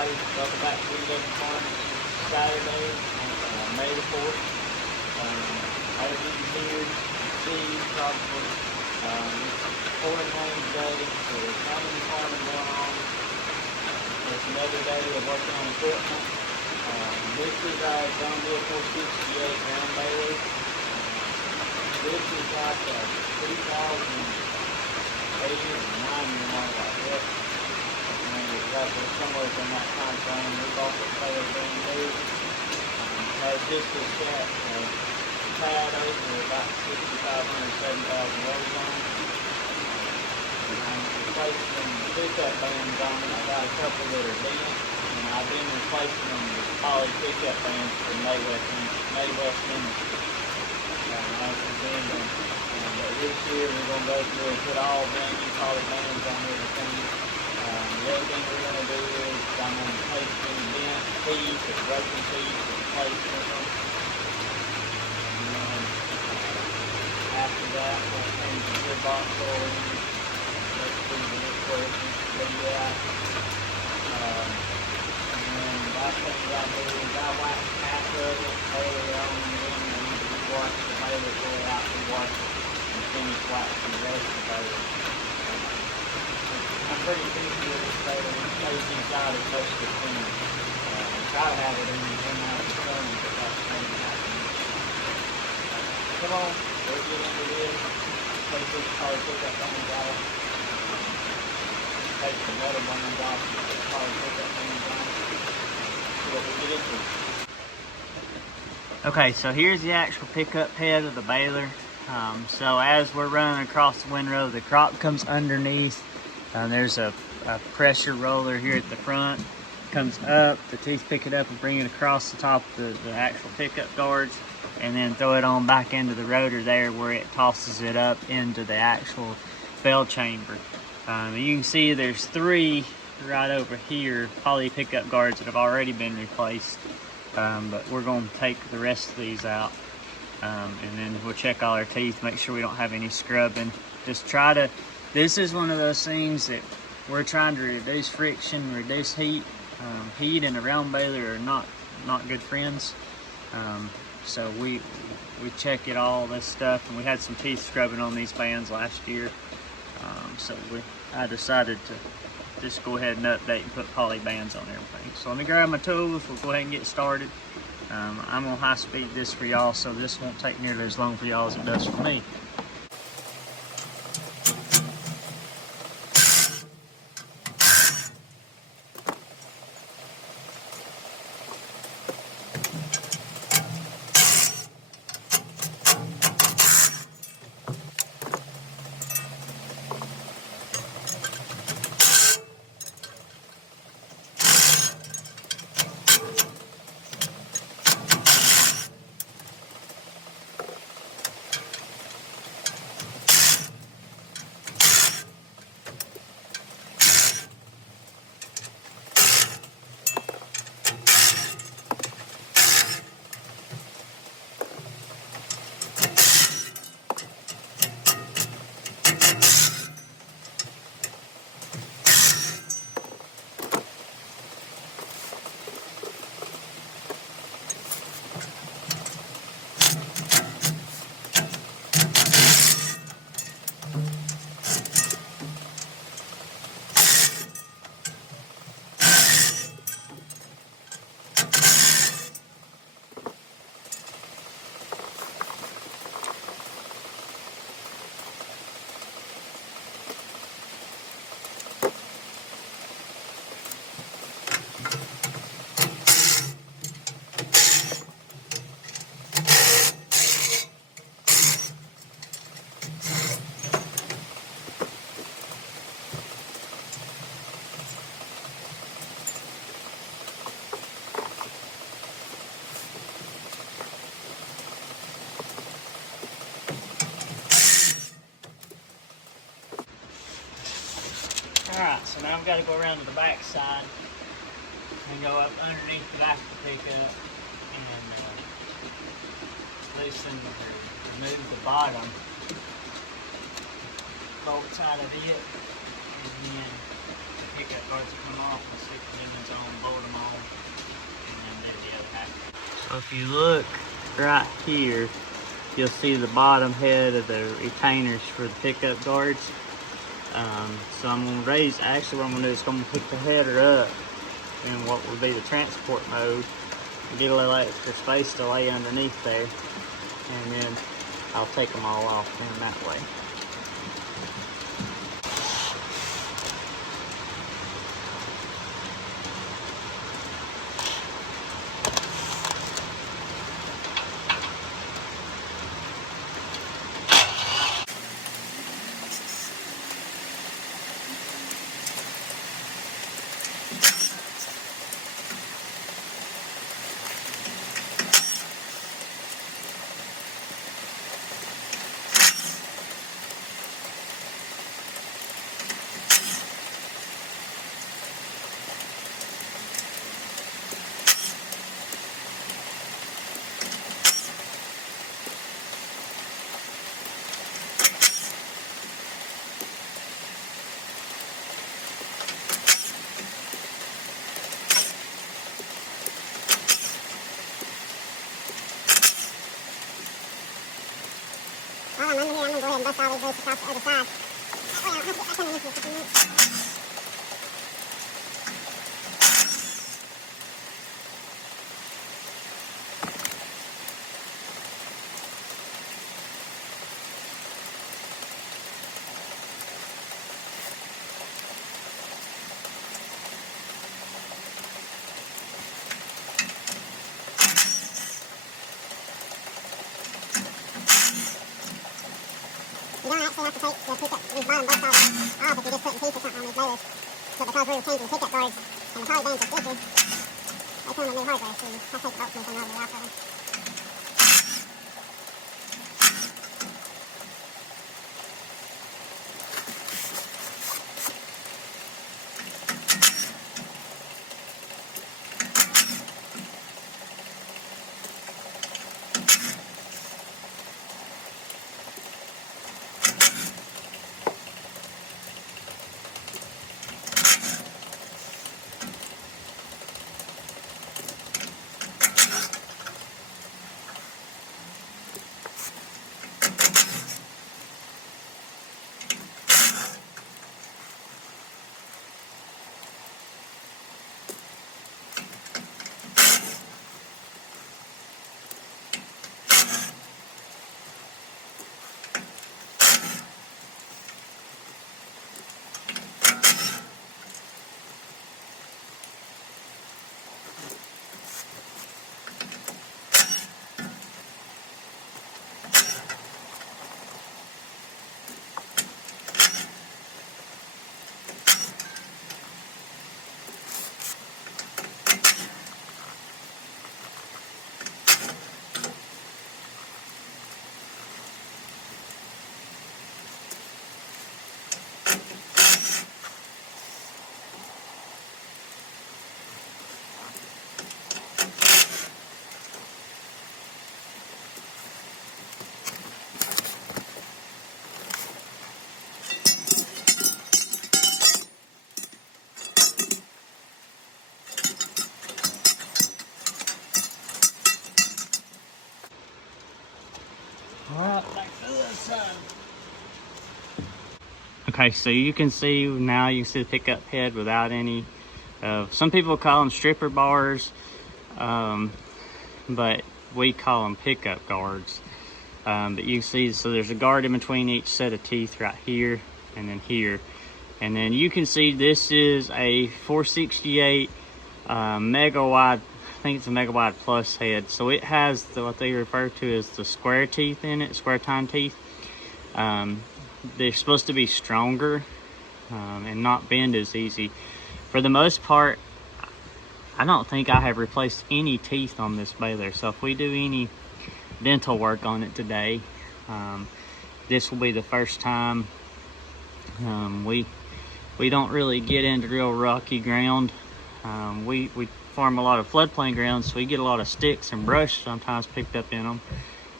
everybody. Welcome back to Weed Farm Saturday, May the 4th. Out of these here, you see probably it's pouring rain today, so there's not any farming going on. It's another day of working on equipment. This is our John Deere 468 ground baler. This is like a 2008 or 9 model, I guess. Exactly somewhere in that time frame. We bought this baler brand new. Has just a set pad over about 6,500, 7,000 loads on it. I'm replacing them with pickup bands on it. I got a couple that are bent, and I've been replacing them with poly pickup bands from Midwest Industries. But this year we're going to go through and put all brand new poly bands on everything. The other thing we're going to do is I'm going to replace any bent teeth or broken teeth and replace them. And then after that, we'll change the gearbox oil in. That's pretty good where it needs to be at. And then the last thing we got to do is I wax half of it early on, and then we need to wash the baler oil out and wash it and finish waxing the rest of the baler. I'm pretty busy with this baler. It stays inside as much as it can. Try to have it in out of the sun, but that's not happening. Come on, let's get into this. Take this poly pickup bands out. Take the metal bands off and put the poly pickup bands on. See what we get into. Okay, so here's the actual pickup head of the baler. So as we're running across the windrow, the crop comes underneath. There's a pressure roller here at the front. Comes up, the teeth pick it up and bring it across the top of the actual pickup guards, and then throw it on back into the rotor there where it tosses it up into the actual bell chamber. You can see there's 3 right over here poly pickup guards that have already been replaced, but we're going to take the rest of these out, and then we'll check all our teeth, make sure we don't have any scrubbing. Just try to, this is one of those things that we're trying to reduce friction, reduce heat. Heat and a round baler are not good friends. So we check it all this stuff, and we had some teeth scrubbing on these bands last year. So I decided to just go ahead and update and put poly bands on everything. So let me grab my tools, we'll go ahead and get started. I'm gonna high speed this for y'all, so this won't take nearly as long for y'all as it does for me. Alright, so now I've got to go around to the back side and go up underneath the back of the pickup and loosen or remove the bottom bolts out of it, and then the pickup guards will come off and stick the new ones on board. So if you look right here, you'll see the bottom head of the retainers for the pickup guards. So I'm gonna raise, actually what I'm gonna do is I'm gonna pick the header up in what would be the transport mode, and get a little extra space to lay underneath there, and then I'll take them all off in that way. While I'm under here, I'm going to go ahead and bust all these loose across the other side. Oh yeah, that's underneath here for a few minutes. You don't actually have to take the pickup, these bottom bust off if you're just putting teeth or something on these balers. But because we're changing the pickup guards and the poly bands are sticky, they come with new hardware, so you have to take the bolts and things all the way off of them. Alright, back to the other side. Okay, so you can see now, you can see the pickup head without any, some people call them stripper bars, but we call them pickup guards. But you see, so there's a guard in between each set of teeth right here and then here. And then you can see this is a 468 mega wide, I think it's a mega wide plus head. So it has what they refer to as the square teeth in it, square tine teeth. They're supposed to be stronger and not bend as easy. For the most part, I don't think I have replaced any teeth on this baler. So if we do any dental work on it today, this will be the first time. We don't really get into real rocky ground. We farm a lot of floodplain ground, so we get a lot of sticks and brush sometimes picked up in them.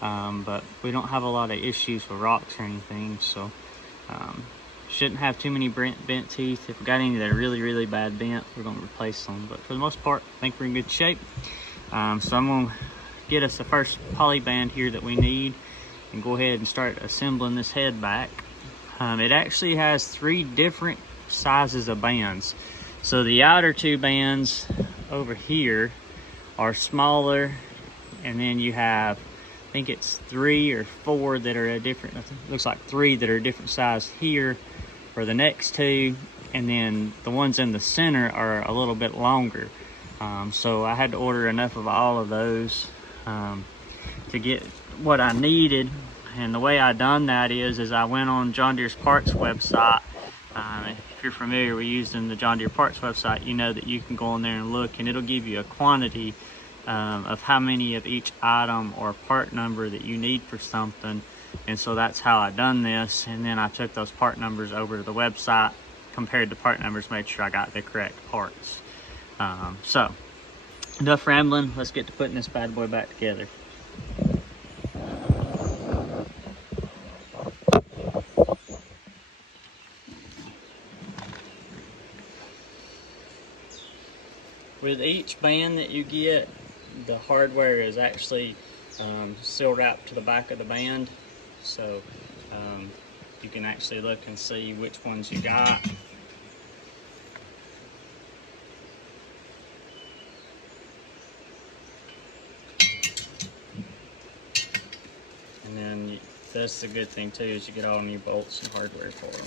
But we don't have a lot of issues with rocks or anything, so shouldn't have too many bent teeth. If we got any that are really bad bent, we're going to replace them. But for the most part, I think we're in good shape. So I'm going to get us the first poly band here that we need and go ahead and start assembling this head back. It actually has 3 different sizes of bands. So the outer 2 bands over here are smaller, and then you have, I think it's 3 or 4 that are a different, looks like 3 that are a different size here for the next 2, and then the ones in the center are a little bit longer. So I had to order enough of all of those to get what I needed. And the way I done that is I went on John Deere's parts website. If you're familiar with using the John Deere parts website, you know that you can go in there and look, and it'll give you a quantity of how many of each item or part number that you need for something. And so that's how I done this. And then I took those part numbers over to the website, compared the part numbers, made sure I got the correct parts. So enough rambling, let's get to putting this bad boy back together. With each band that you get, the hardware is actually seal wrapped to the back of the band, so you can actually look and see which ones you got. And then that's the good thing too, is you get all new bolts and hardware for them.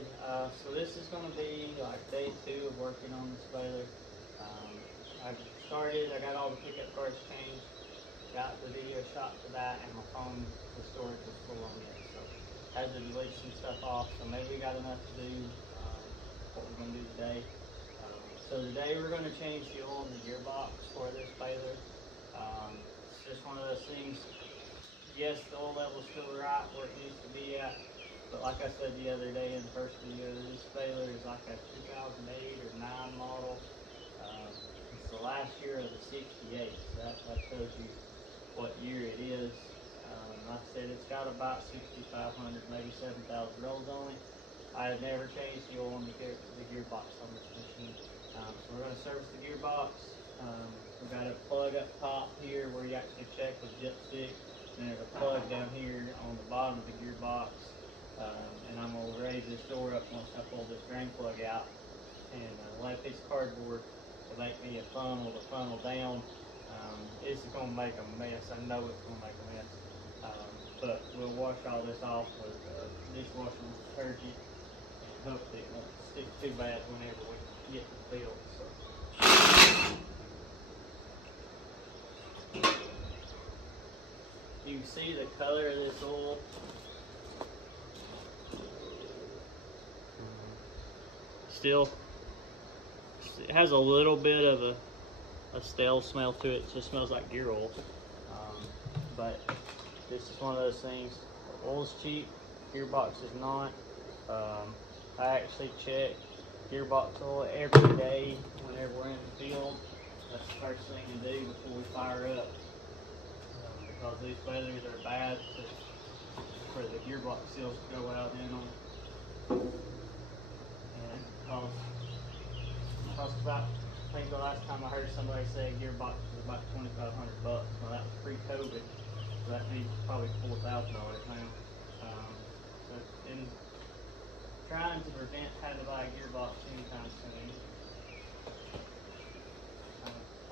Alrighty, so this is going to be like day 2 of working on this baler. I got all the pickup guards changed, got the video shot for that, and my phone, the storage was full on it, so had to delete some stuff off, so maybe we got enough to do what we're going to do today. So today we're going to change the oil in the gearbox for this baler. It's just one of those things. Yes, the oil level's still right where it needs to be at, but like I said the other day in the first video, this baler is like a 2008 or 9 model. It's the last year of the 68, so that tells you what year it is. Like I said, it's got about 6,500, maybe 7,000 rolls on it. I have never changed the oil in the gearbox on this machine. So we're going to service the gearbox. We've got a plug up top here where you actually check with dipstick. And there's a plug down here on the bottom of the gearbox. And I'm going to raise this door up once I pull this drain plug out. And lay a piece of cardboard to make me a funnel to funnel down. This is going to make a mess. I know it's going to make a mess. But we'll wash all this off with dishwashing detergent. And hopefully it won't stick too bad whenever we get the field. So. You can see the color of this oil. Still, it has a little bit of a stale smell to it. It just smells like gear oil. But this is one of those things. Oil's cheap, gearbox is not. I actually check gearbox oil every day whenever we're in the field. That's the first thing to do before we fire up. Because these balers are bad for the gearbox seals to go out in them. And cost about, I think the last time I heard somebody say a gearbox was about $2,500. Well, that was pre-COVID, so that means probably $4,000 now. So in trying to prevent having to buy a gearbox anytime soon,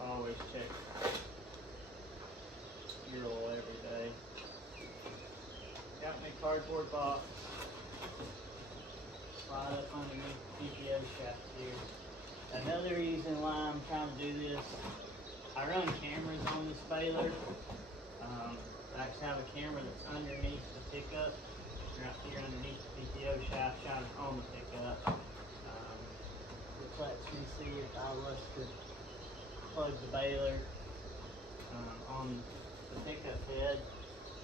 I always check gear oil every day. Got me a cardboard box. Slide up underneath the PTO shaft here. Another reason why I'm trying to do this, I run cameras on this baler. I actually have a camera that's underneath the pickup, right here underneath the PTO shaft, shining on the pickup, which lets me see if I was to plug the baler on the pickup head.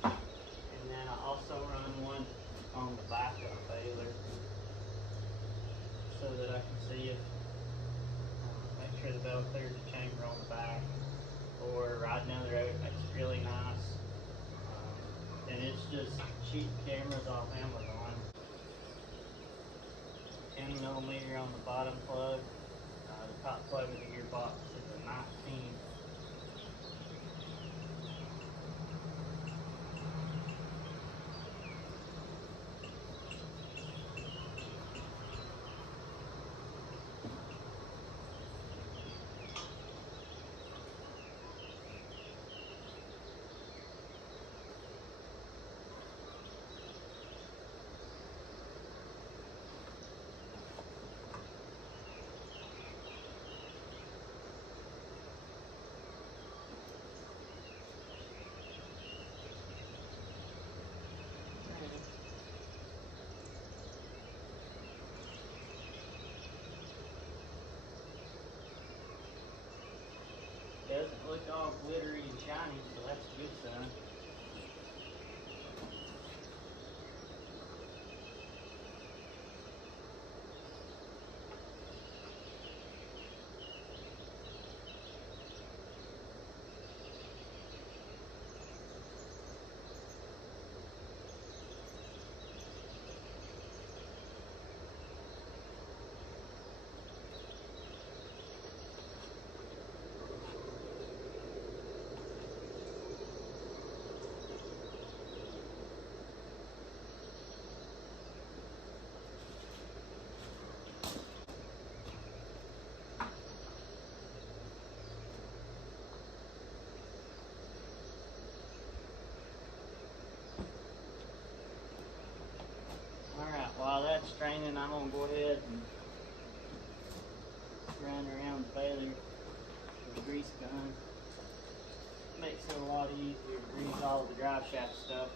And then I also run one on the back of the baler so that I can see if, make sure the bell clears the chamber on the back, or riding down the road, it makes it really nice. And it's just cheap cameras off Amazon. 10mm on the bottom plug. The top plug of the gearbox is a 19. Doesn't look all glittery and shiny, so that's a good sign. I'm gonna go ahead and run around the baler with a grease gun. Makes it a lot easier to grease all the drive shaft stuff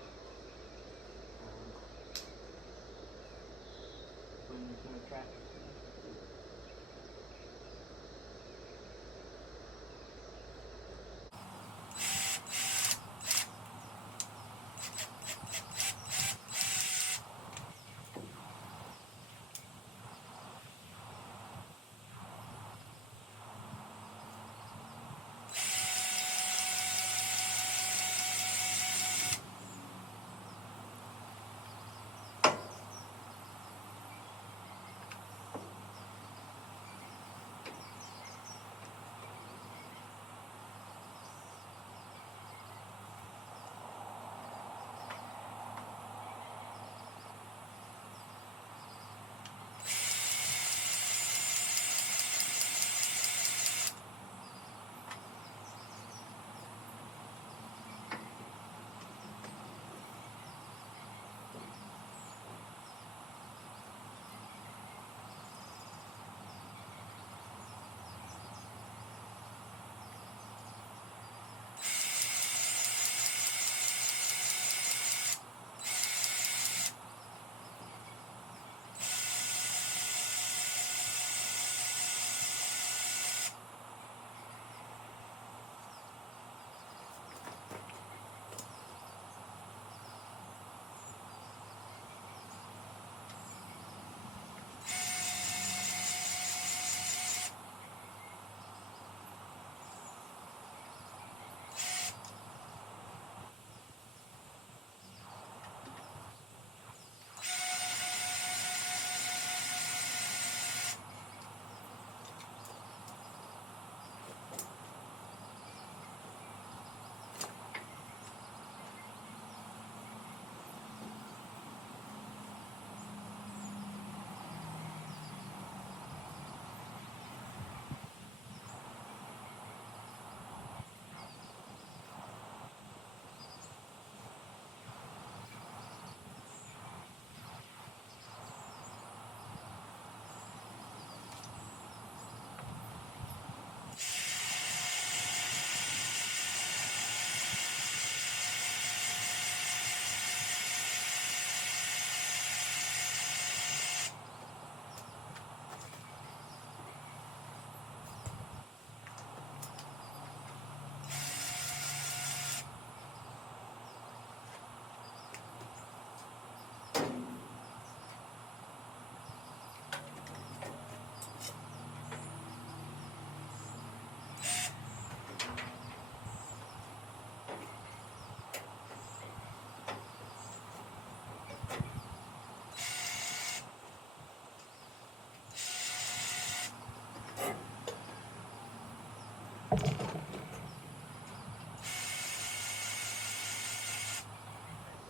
when there's no tractor.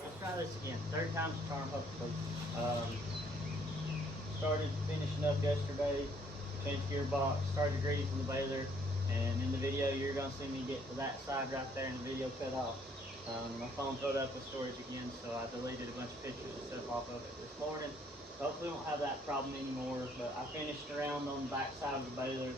Let's try this again. Third time's the charm, hopefully. Started finishing up yesterday, changed gearbox, started greasing the baler, and in the video you're going to see me get to that side right there and the video cut off. My phone filled up with storage again, so I deleted a bunch of pictures and stuff off of it this morning. Hopefully we won't have that problem anymore, but I finished around on the back side of the baler.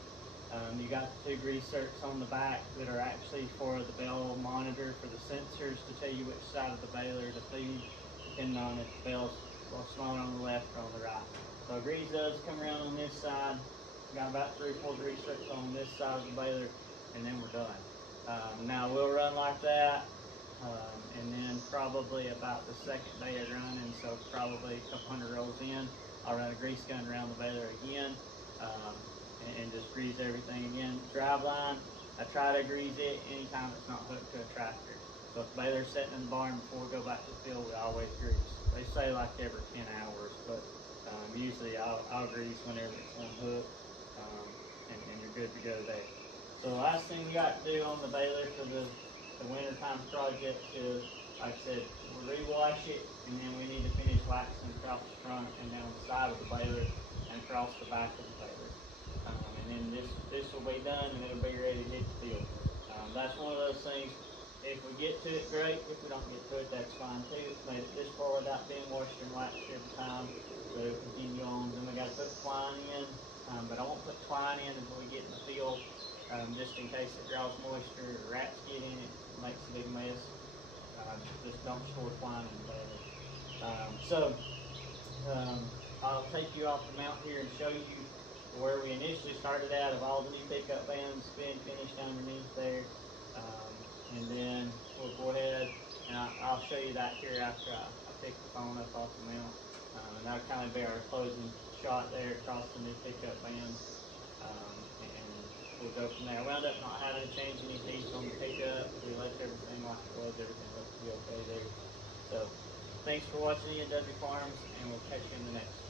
You got the 2 grease certs on the back that are actually for the bell monitor for the sensors to tell you which side of the baler to feed, depending on if the bell's a little smaller on the left or on the right. So grease does come around on this side. Got about 3 or 4 grease certs on this side of the baler, and then we're done. Now we'll run like that, and then probably about the second day of running, so probably a couple hundred rolls in, I'll run a grease gun around the baler again. And just grease everything again. Drive line, I try to grease it anytime it's not hooked to a tractor. So if the baler's sitting in the barn before we go back to the field, we always grease. They say like every 10 hours, but usually I'll grease whenever it's unhooked, and you're good to go there. So the last thing we got to do on the baler for the wintertime project is, like I said, we'll rewash it, and then we need to finish waxing across the front and down the side of the baler and across the back of the baler. And then this will be done, and it'll be ready to hit the field. That's one of those things. If we get to it, great. If we don't get to it, that's fine too. It's made it this far without being moisture and waxed every time. So it'll continue on. Then we got to put twine in, but I won't put twine in until we get in the field, just in case it draws moisture or rats get in it, makes a big mess. Just don't store twine in the baler. I'll take you off the mount here and show you where we initially started out of all the new pickup bands being finished underneath there. And then we'll go ahead and I'll show you that here after I pick the phone up off the mount. And that'll kind of be our closing shot there across the new pickup bands. And we'll go from there. I wound up not having to change any piece on the pickup. We left everything like it was. Everything looked to be okay there. So thanks for watching E&W Farms, and we'll catch you in the next one.